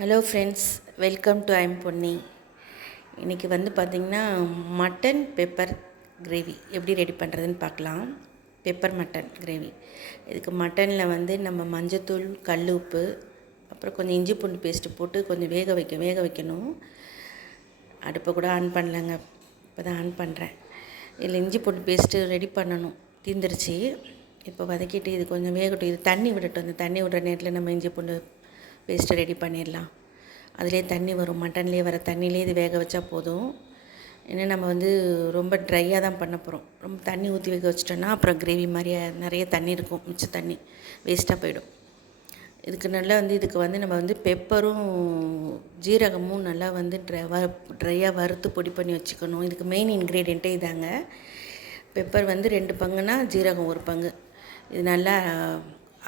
Hello friends welcome to I'm Ponni இன்றைக்கி வந்து பார்த்திங்கன்னா மட்டன் பெப்பர் கிரேவி எப்படி ரெடி பண்ணுறதுன்னு பார்க்கலாம். பெப்பர் மட்டன் கிரேவி இதுக்கு மட்டனில் வந்து நம்ம மஞ்சத்தூள் கல் உப்பு அப்புறம் கொஞ்சம் இஞ்சி பூண்டு பேஸ்ட்டு போட்டு கொஞ்சம் வேக வைக்க வேக வைக்கணும். அடுப்பை கூட ஆன் பண்ணலங்க. இப்போ தான் ஆன் பண்ணுறேன் இதில் இஞ்சி பூண்டு பேஸ்ட்டு ரெடி பண்ணணும். தீந்துருச்சு. இப்போ வதக்கிட்டு இது கொஞ்சம் வேகட்டும். இது தண்ணி விடட்டும். அந்த தண்ணி விடுற நேரத்தில் நம்ம இஞ்சி பூண்டு பேஸ்ட்டை ரெடி பண்ணிடலாம். அதிலே தண்ணி வரும். மட்டன்லேயே வர தண்ணியிலே இது வேக வச்சா போதும். ஏன்னா நம்ம வந்து ரொம்ப ட்ரையாக தான் பண்ண போகிறோம் ரொம்ப தண்ணி ஊற்றி வேக வச்சிட்டோன்னா அப்புறம் கிரேவி மாதிரியே நிறைய தண்ணி இருக்கும். மிச்ச தண்ணி வேஸ்ட்டாக போயிடும். இதுக்கு நல்லா வந்து இதுக்கு வந்து நம்ம வந்து பெப்பரும் ஜீரகமும் நல்லா வந்து ட்ரை வ ட்ரையாக வறுத்து பொடி பண்ணி வச்சுக்கணும். இதுக்கு மெயின் இன்க்ரீடியண்ட்டே இதாங்க. பெப்பர் வந்து ரெண்டு பங்குனா ஜீரகம் ஒரு பங்கு. இது நல்லா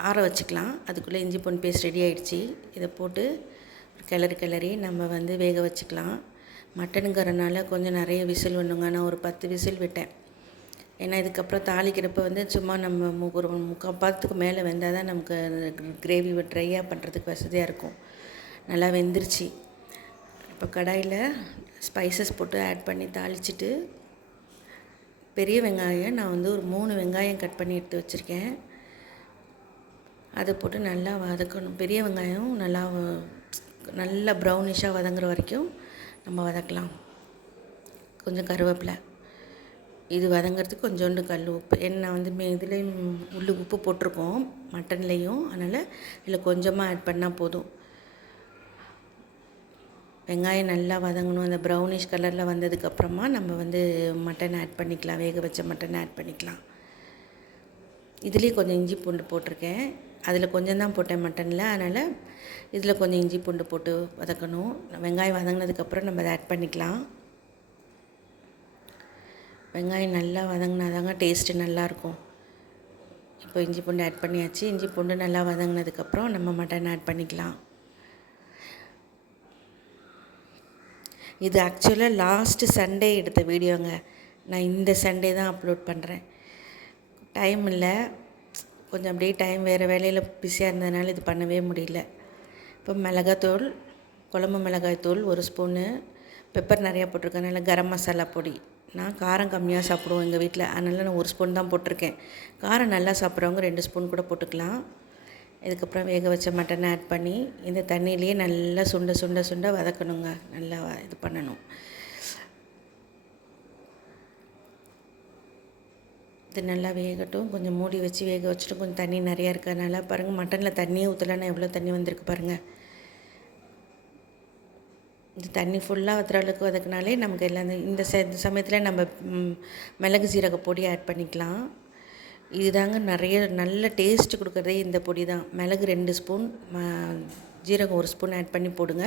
ஆற வச்சுக்கலாம். அதுக்குள்ளே இஞ்சி பூண்டு பேஸ்ட் ரெடி ஆகிடுச்சி இதை போட்டு கிளறி கிளறி நம்ம வந்து வேக வச்சுக்கலாம். மட்டனுங்கிறனால கொஞ்சம் நிறைய விசில் வேணுங்க நான் ஒரு பத்து விசில் விட்டேன். ஏன்னா இதுக்கப்புறம் தாளிக்கிறப்ப வந்து சும்மா நம்ம ஒரு முக்கால் பாதத்துக்கு மேலே வெந்தால் தான் நமக்கு கிரேவி ட்ரையாக பண்ணுறதுக்கு வசதியாக இருக்கும். நல்லா வெந்துருச்சு. இப்போ கடாயில் ஸ்பைசஸ் போட்டு ஆட் பண்ணி தாளிச்சிட்டு பெரிய வெங்காயம் நான் வந்து ஒரு மூணு வெங்காயம் கட் பண்ணி எடுத்து வச்சுருக்கேன். அதை போட்டு நல்லா வதக்கணும். பெரிய வெங்காயம் நல்லா நல்லா ப்ரௌனிஷாக வதங்குற வரைக்கும் நம்ம வதக்கலாம். கொஞ்சம் கருவேப்பிலை. இது வதங்கிறதுக்கு கொஞ்சோண்டு கல் உப்பு. ஏன்னா வந்து மே இதுலேயும் உள்ளு உப்பு போட்டிருக்கோம் மட்டன்லேயும். அதனால் இதில் கொஞ்சமாக ஆட் பண்ணால் போதும். வெங்காயம் நல்லா வதங்கணும். அந்த ப்ரௌனிஷ் கலரில் வந்ததுக்கப்புறமா நம்ம வந்து மட்டன் ஆட் பண்ணிக்கலாம். வேக வச்ச மட்டன் ஆட் பண்ணிக்கலாம். இதுலேயும் கொஞ்சம் இஞ்சி பூண்டு போட்டிருக்கேன். அதில் கொஞ்சம் தான் போட்டேன் மட்டனில். அதனால் இதில் கொஞ்சம் இஞ்சி பூண்டு போட்டு வதக்கணும். வெங்காயம் வதங்கினதுக்கப்புறம் நம்ம அதை ஆட் பண்ணிக்கலாம். வெங்காயம் நல்லா வதங்கினா தாங்க டேஸ்ட்டு நல்லாயிருக்கும். இப்போ இஞ்சி பூண்டு ஆட் பண்ணியாச்சு. இஞ்சி பூண்டு நல்லா வதங்கினதுக்கப்புறம் நம்ம மட்டன் ஆட் பண்ணிக்கலாம். இது ஆக்சுவலாக லாஸ்ட்டு சண்டே எடுத்த வீடியோங்க. நான் இந்த சண்டே தான் அப்லோட் பண்ணுறேன் டைம் இல்லை. கொஞ்சம் அப்படியே டைம் வேறு வேலையில் பிஸியாக இருந்ததுனால இது பண்ணவே முடியல. இப்போ மிளகாத்தூள் குழம்பு மிளகாய் தூள் ஒரு ஸ்பூனு பெப்பர் நிறையா போட்டிருக்கனால கரம் மசாலா பொடி. நான் காரம் கம்மியாக சாப்பிடுவோம் எங்கள் வீட்டில் அதனால் நான் ஒரு ஸ்பூன் தான் போட்டிருக்கேன். காரம் நல்லா சாப்பிட்றவங்க ரெண்டு ஸ்பூன் கூட போட்டுக்கலாம். இதுக்கப்புறம் வேக வச்ச மட்டனை ஆட் பண்ணி இந்த தண்ணியிலேயே நல்லா சுண்ட சுண்ட சுண்ட வதக்கணுங்க. நல்லா இது பண்ணணும். இது நல்லா வேகட்டும். கொஞ்சம் மூடி வச்சு வேக வச்சுட்டு கொஞ்சம் தண்ணி நிறையா இருக்கிறதுனால பாருங்கள் மட்டனில் தண்ணியே ஊற்றலன்னா எவ்வளோ தண்ணி வந்திருக்கு பாருங்கள் இந்த தண்ணி ஃபுல்லாக வத்துற அளவுக்கு வதக்கினாலே நமக்கு எல்லாம் இந்த சமயத்தில் நம்ம மிளகு சீரக பொடி ஆட் பண்ணிக்கலாம். இதுதாங்க நிறைய நல்ல டேஸ்ட்டு கொடுக்குறதே இந்த பொடி தான். மிளகு ரெண்டு ஸ்பூன் ஜீரகம் ஒரு ஸ்பூன் ஆட் பண்ணி போடுங்க.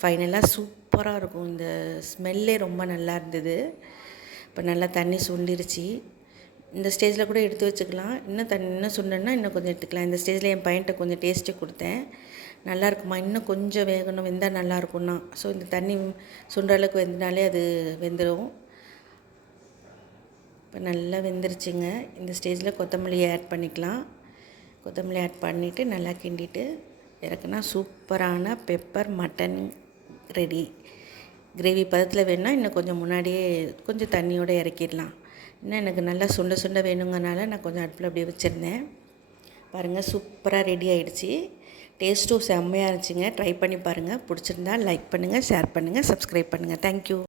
ஃபைனலாக சூப்பராக இருக்கும். இந்த ஸ்மெல்லே ரொம்ப நல்லா இருந்தது. இப்போ நல்லா தண்ணி சுண்டிருச்சு. இந்த ஸ்டேஜில் கூட எடுத்து வச்சுக்கலாம். இன்னும் தண்ணி இன்னும் சுண்டனா இன்னும் கொஞ்சம் எடுத்துக்கலாம். இந்த ஸ்டேஜில் என் பையன்கிட்ட கொஞ்சம் டேஸ்ட்டு கொடுத்தேன். நல்லா இருக்குமா? இன்னும் கொஞ்சம் வேகணும். வெந்தால் நல்லா இருக்கும்னா. ஸோ இந்த தண்ணி சுண்டுற அளவுக்கு வெந்தினாலே அது வெந்துடும் இப்போ நல்லா வெந்துருச்சுங்க. இந்த ஸ்டேஜில் கொத்தமல்லி ஆட் பண்ணிக்கலாம். கொத்தமல்லி ஆட் பண்ணிவிட்டு நல்லா கிண்டிட்டு இறக்குனா சூப்பரான பெப்பர் மட்டன் ரெடி கிரேவி பதத்தில் வேணுன்னா இன்னும் கொஞ்சம் முன்னாடியே கொஞ்சம் தண்ணியோடு இறக்கிடலாம். இன்னும் எனக்கு நல்லா சுண்ட சுண்ட வேணுங்கனால நான் கொஞ்சம் அடுப்பில் அப்படியே வச்சுருந்தேன். பாருங்கள் சூப்பராக ரெடி ஆகிடுச்சி டேஸ்ட்டும் செம்மையாக இருந்துச்சுங்க. ட்ரை பண்ணி பாருங்கள் பிடிச்சிருந்தா லைக் பண்ணுங்கள் ஷேர் பண்ணுங்கள் சப்ஸ்கிரைப் பண்ணுங்கள் தேங்க்யூ